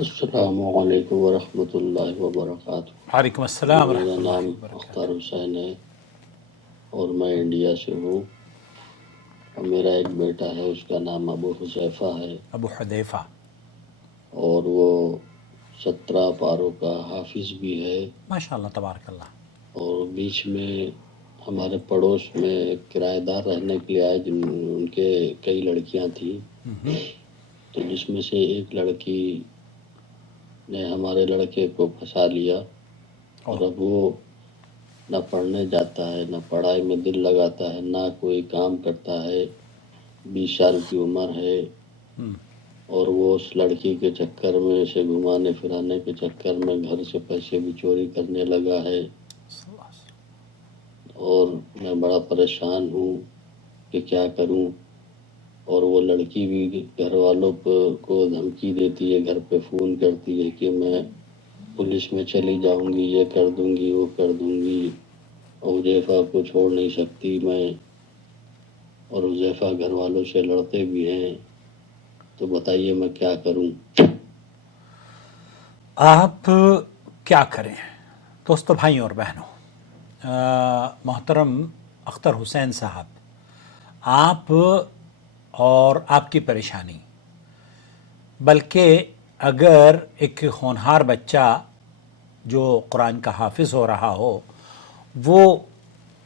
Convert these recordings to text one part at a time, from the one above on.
السلام علیکم ورحمۃ اللہ وبرکاتہ۔ وعلیکم السلام میرا ورحمۃ اللہ نام وبرکاتہ۔ اختر حسین ہے اور میں انڈیا سے ہوں، اور میرا ایک بیٹا ہے، اس کا نام ابو حذیفہ ہے، ابو حذیفہ، اور وہ 17 پاروں کا حافظ بھی ہے۔ ماشاء اللہ تبارک اللہ۔ اور بیچ میں ہمارے پڑوس میں ایک کرایہ دار رہنے کے لیے آئے، ان کے کئی لڑکیاں تھیں، تو جس میں سے ایک لڑکی نے ہمارے لڑکے کو پھنسا لیا، اور اب وہ نہ پڑھنے جاتا ہے، نہ پڑھائی میں دل لگاتا ہے، نہ کوئی کام کرتا ہے۔ 20 سال کی عمر ہے، اور وہ اس لڑکی کے چکر میں، اسے گھمانے پھرانے کے چکر میں گھر سے پیسے بھی چوری کرنے لگا ہے، اور میں بڑا پریشان ہوں کہ کیا کروں۔ اور وہ لڑکی بھی گھر والوں کو دھمکی دیتی ہے، گھر پہ فون کرتی ہے کہ میں پولیس میں چلی جاؤں گی، یہ کر دوں گی، وہ کر دوں گی، اور حذیفہ کو چھوڑ نہیں سکتی میں، اور حذیفہ گھر والوں سے لڑتے بھی ہیں، تو بتائیے میں کیا کروں۔ آپ کیا کریں دوستو، بھائیوں اور بہنوں، محترم اختر حسین صاحب، آپ اور آپ کی پریشانی، بلکہ اگر ایک ہونہار بچہ جو قرآن کا حافظ ہو رہا ہو وہ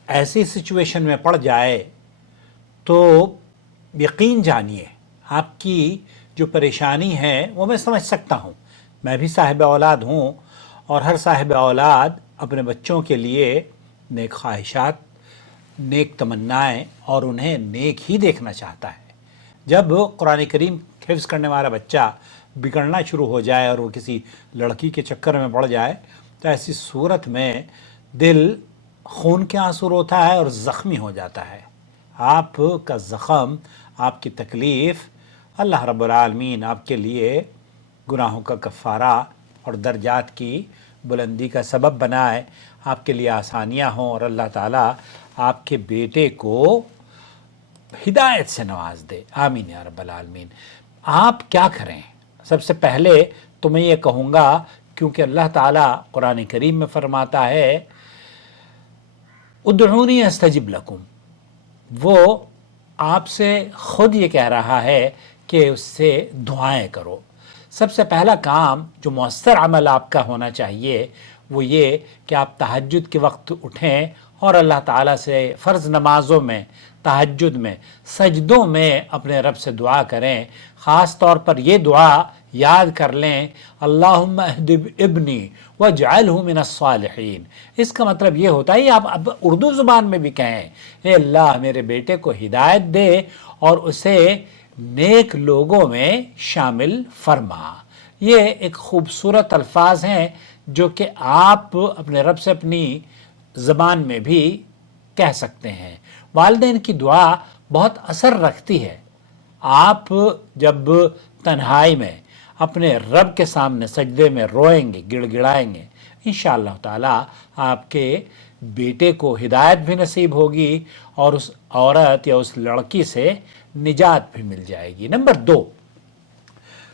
ایسی سچویشن میں پڑ جائے تو یقین جانیے آپ کی جو پریشانی ہے وہ میں سمجھ سکتا ہوں۔ میں بھی صاحب اولاد ہوں، اور ہر صاحب اولاد اپنے بچوں کے لیے نیک خواہشات، نیک تمنائیں اور انہیں نیک ہی دیکھنا چاہتا ہے۔ جب قرآن کریم حفظ کرنے والا بچہ بگڑنا شروع ہو جائے اور وہ کسی لڑکی کے چکر میں پڑ جائے تو ایسی صورت میں دل خون کے آنسو روتا ہے اور زخمی ہو جاتا ہے۔ آپ کا زخم، آپ کی تکلیف، اللہ رب العالمین آپ کے لیے گناہوں کا کفارہ اور درجات کی بلندی کا سبب بنائے، آپ کے لیے آسانیاں ہوں، اور اللہ تعالیٰ آپ کے بیٹے کو ہدایت سے نواز دے، آمین یا رب العالمین۔ آپ کیا کریں؟ سب سے پہلے تو میں یہ کہوں گا، کیونکہ اللہ تعالیٰ قرآن کریم میں فرماتا ہے ادعونی استجب لکم، وہ آپ سے خود یہ کہہ رہا ہے کہ اس سے دعائیں کرو۔ سب سے پہلا کام جو مؤثر عمل آپ کا ہونا چاہیے وہ یہ کہ آپ تہجد کے وقت اٹھیں اور اللہ تعالیٰ سے فرض نمازوں میں، تہجد میں، سجدوں میں اپنے رب سے دعا کریں۔ خاص طور پر یہ دعا یاد کر لیں، اللہم اہد ابنی واجعلہ من الصالحین۔ اس کا مطلب یہ ہوتا ہے، آپ اب اردو زبان میں بھی کہیں، اے اللہ میرے بیٹے کو ہدایت دے اور اسے نیک لوگوں میں شامل فرما۔ یہ ایک خوبصورت الفاظ ہیں جو کہ آپ اپنے رب سے اپنی زبان میں بھی کہہ سکتے ہیں۔ والدین کی دعا بہت اثر رکھتی ہے۔ آپ جب تنہائی میں اپنے رب کے سامنے سجدے میں روئیں گے، گڑ گڑائیں گے، انشاءاللہ تعالیٰ آپ کے بیٹے کو ہدایت بھی نصیب ہوگی اور اس عورت یا اس لڑکی سے نجات بھی مل جائے گی۔ نمبر 2،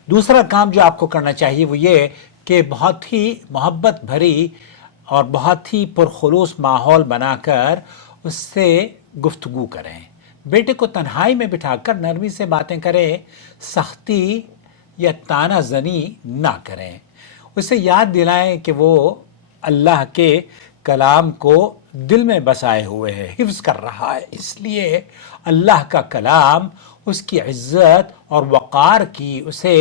دوسرا کام جو آپ کو کرنا چاہیے وہ یہ کہ بہت ہی محبت بھری اور بہت ہی پرخلوص ماحول بنا کر اس سے گفتگو کریں۔ بیٹے کو تنہائی میں بٹھا کر نرمی سے باتیں کریں، سختی یا طعنہ زنی نہ کریں۔ اسے یاد دلائیں کہ وہ اللہ کے کلام کو دل میں بسائے ہوئے ہے، حفظ کر رہا ہے، اس لیے اللہ کا کلام، اس کی عزت اور وقار کی اسے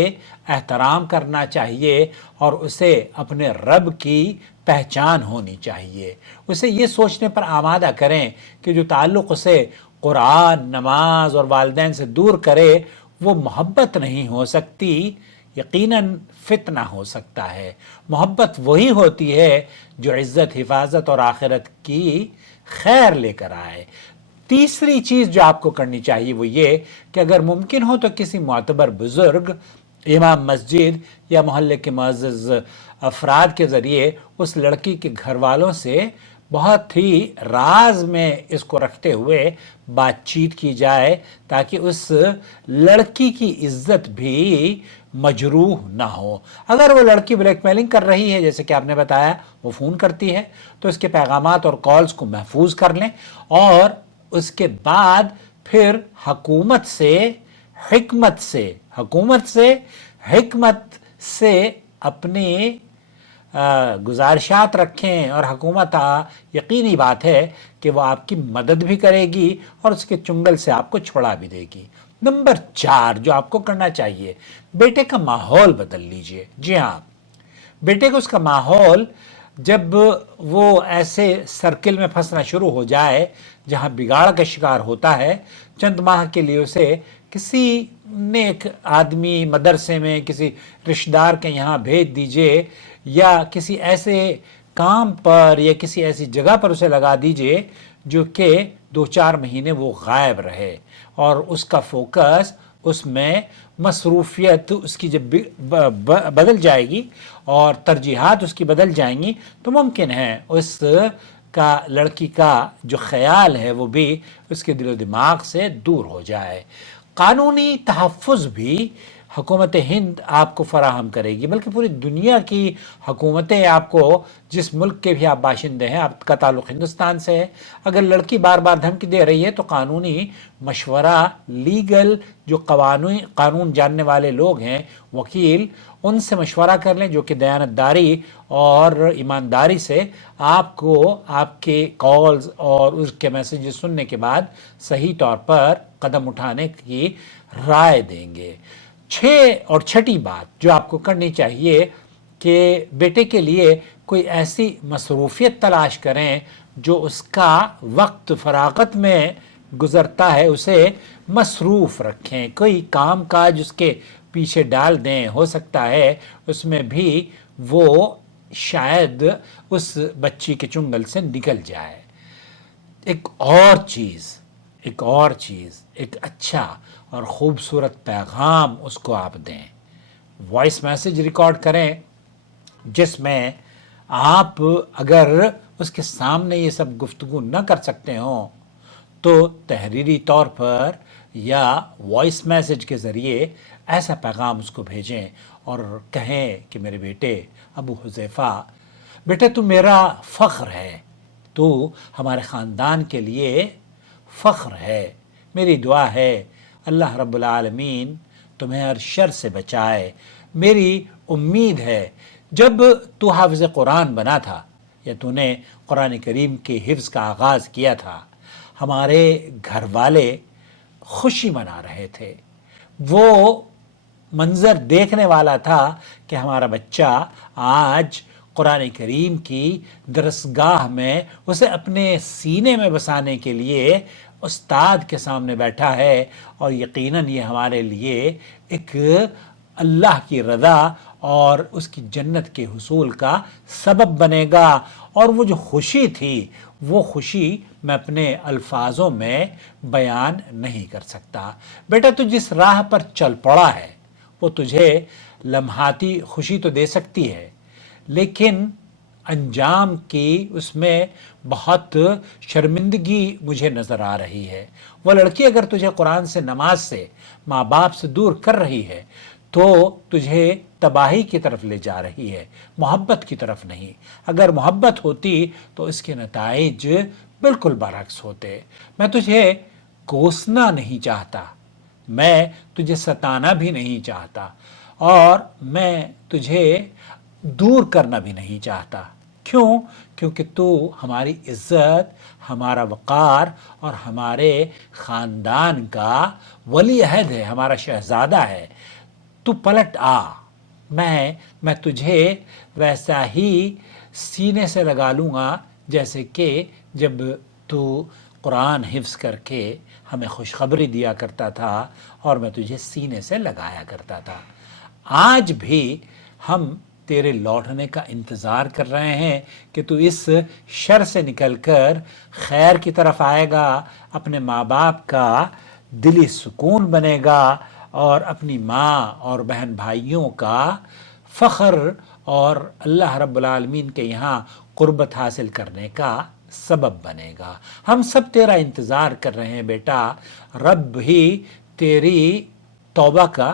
احترام کرنا چاہیے اور اسے اپنے رب کی پہچان ہونی چاہیے۔ اسے یہ سوچنے پر آمادہ کریں کہ جو تعلق اسے قرآن، نماز اور والدین سے دور کرے وہ محبت نہیں ہو سکتی، یقیناً فتنہ ہو سکتا ہے۔ محبت وہی ہوتی ہے جو عزت، حفاظت اور آخرت کی خیر لے کر آئے۔ تیسری چیز جو آپ کو کرنی چاہیے وہ یہ کہ اگر ممکن ہو تو کسی معتبر بزرگ، امام مسجد یا محلے کے معزز افراد کے ذریعے اس لڑکی کے گھر والوں سے بہت ہی راز میں اس کو رکھتے ہوئے بات چیت کی جائے، تاکہ اس لڑکی کی عزت بھی مجروح نہ ہو۔ اگر وہ لڑکی بلیک میلنگ کر رہی ہے، جیسے کہ آپ نے بتایا وہ فون کرتی ہے، تو اس کے پیغامات اور کالز کو محفوظ کر لیں، اور اس کے بعد پھر حکومت سے اپنی گزارشات رکھیں، اور حکومت یقینی بات ہے کہ وہ آپ کی مدد بھی کرے گی اور اس کے چنگل سے آپ کو چھڑا بھی دے گی۔ نمبر 4 جو آپ کو کرنا چاہیے، بیٹے کا ماحول بدل لیجئے۔ جی ہاں، بیٹے کو اس کا ماحول، جب وہ ایسے سرکل میں پھنسنا شروع ہو جائے جہاں بگاڑ کا شکار ہوتا ہے، چند ماہ کے لیے اسے کسی نیک آدمی مدرسے میں، کسی رشتہ دار کے یہاں بھیج دیجئے، یا کسی ایسے کام پر یا کسی ایسی جگہ پر اسے لگا دیجئے جو کہ 2-4 مہینے وہ غائب رہے، اور اس کا فوکس، اس میں مصروفیت اس کی جب بدل جائے گی اور ترجیحات اس کی بدل جائیں گی، تو ممکن ہے اس کا، لڑکی کا جو خیال ہے وہ بھی اس کے دل و دماغ سے دور ہو جائے۔ قانونی تحفظ بھی حکومت ہند آپ کو فراہم کرے گی، بلکہ پوری دنیا کی حکومتیں آپ کو، جس ملک کے بھی آپ باشندے ہیں، آپ کا تعلق ہندوستان سے ہے، اگر لڑکی بار بار دھمکی دے رہی ہے تو قانونی مشورہ، لیگل جو قانون جاننے والے لوگ ہیں، وکیل، ان سے مشورہ کر لیں، جو کہ دیانتداری اور ایمانداری سے آپ کو آپ کے کالز اور اس کے میسیجز سننے کے بعد صحیح طور پر قدم اٹھانے کی رائے دیں گے۔ 6 بات جو آپ کو کرنی چاہیے کہ بیٹے کے لیے کوئی ایسی مصروفیت تلاش کریں جو اس کا وقت فراغت میں گزرتا ہے اسے مصروف رکھیں، کوئی کام کاج اس کے پیچھے ڈال دیں، ہو سکتا ہے اس میں بھی وہ شاید اس بچی کے چنگل سے نکل جائے۔ ایک اور چیز، ایک اچھا اور خوبصورت پیغام اس کو آپ دیں، وائس میسیج ریکارڈ کریں، جس میں آپ اگر اس کے سامنے یہ سب گفتگو نہ کر سکتے ہوں تو تحریری طور پر یا وائس میسیج کے ذریعے ایسا پیغام اس کو بھیجیں اور کہیں کہ میرے بیٹے ابو حذیفہ، بیٹے تو میرا فخر ہے، تو ہمارے خاندان کے لیے فخر ہے، میری دعا ہے اللہ رب العالمین تمہیں ہر شر سے بچائے، میری امید ہے جب تو حافظ قرآن بنا تھا یا تو نے قرآن کریم کے حفظ کا آغاز کیا تھا، ہمارے گھر والے خوشی منا رہے تھے، وہ منظر دیکھنے والا تھا کہ ہمارا بچہ آج قرآن کریم کی درسگاہ میں اسے اپنے سینے میں بسانے کے لیے استاد کے سامنے بیٹھا ہے، اور یقیناً یہ ہمارے لیے ایک اللہ کی رضا اور اس کی جنت کے حصول کا سبب بنے گا۔ اور وہ جو خوشی تھی، وہ خوشی میں اپنے الفاظوں میں بیان نہیں کر سکتا۔ بیٹا تو جس راہ پر چل پڑا ہے وہ تجھے لمحاتی خوشی تو دے سکتی ہے، لیکن انجام کی اس میں بہت شرمندگی مجھے نظر آ رہی ہے۔ وہ لڑکی اگر تجھے قرآن سے، نماز سے، ماں باپ سے دور کر رہی ہے تو تجھے تباہی کی طرف لے جا رہی ہے، محبت کی طرف نہیں۔ اگر محبت ہوتی تو اس کے نتائج بالکل برعکس ہوتے۔ میں تجھے کوسنا نہیں چاہتا، میں تجھے ستانا بھی نہیں چاہتا، اور میں تجھے دور کرنا بھی نہیں چاہتا۔ کیوں؟ کیونکہ تو ہماری عزت، ہمارا وقار اور ہمارے خاندان کا ولی عہد ہے، ہمارا شہزادہ ہے۔ تو پلٹ آ، میں تجھے ویسا ہی سینے سے لگا لوں گا جیسے کہ جب تو قرآن حفظ کر کے ہمیں خوشخبری دیا کرتا تھا اور میں تجھے سینے سے لگایا کرتا تھا۔ آج بھی ہم تیرے لوٹنے کا انتظار کر رہے ہیں کہ تو اس شر سے نکل کر خیر کی طرف آئے گا، اپنے ماں باپ کا دلی سکون بنے گا، اور اپنی ماں اور بہن بھائیوں کا فخر اور اللہ رب العالمین کے یہاں قربت حاصل کرنے کا سبب بنے گا۔ ہم سب تیرا انتظار کر رہے ہیں بیٹا، رب ہی تیری توبہ کا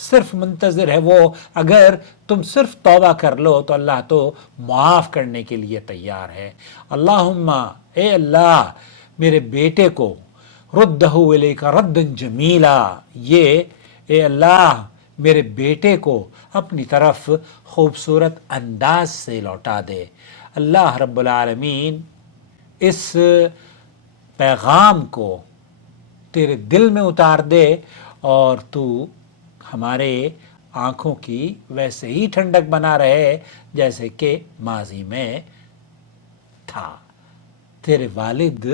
صرف منتظر ہے وہ، اگر تم صرف توبہ کر لو تو اللہ تو معاف کرنے کے لیے تیار ہے۔ اللہم، اے اللہ میرے بیٹے کو ردہ الیک ردا جمیلا، یہ اے اللہ میرے بیٹے کو اپنی طرف خوبصورت انداز سے لوٹا دے۔ اللہ رب العالمین اس پیغام کو تیرے دل میں اتار دے اور تو ہمارے آنکھوں کی ویسے ہی ٹھنڈک بنا رہے جیسے کہ ماضی میں تھا۔ تیرے والد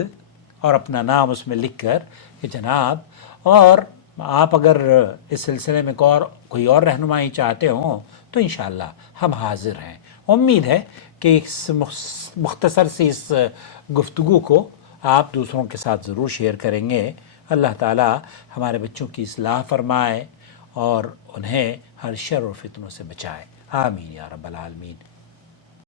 اور اپنا نام اس میں لکھ کر کہ جناب، اور آپ اگر اس سلسلے میں کوئی اور رہنمائی چاہتے ہوں تو انشاءاللہ ہم حاضر ہیں۔ امید ہے کہ اس مختصر سی اس گفتگو کو آپ دوسروں کے ساتھ ضرور شیئر کریں گے۔ اللہ تعالی ہمارے بچوں کی اصلاح فرمائے اور انہیں ہر شر و فتنوں سے بچائے، آمین یا رب العالمین۔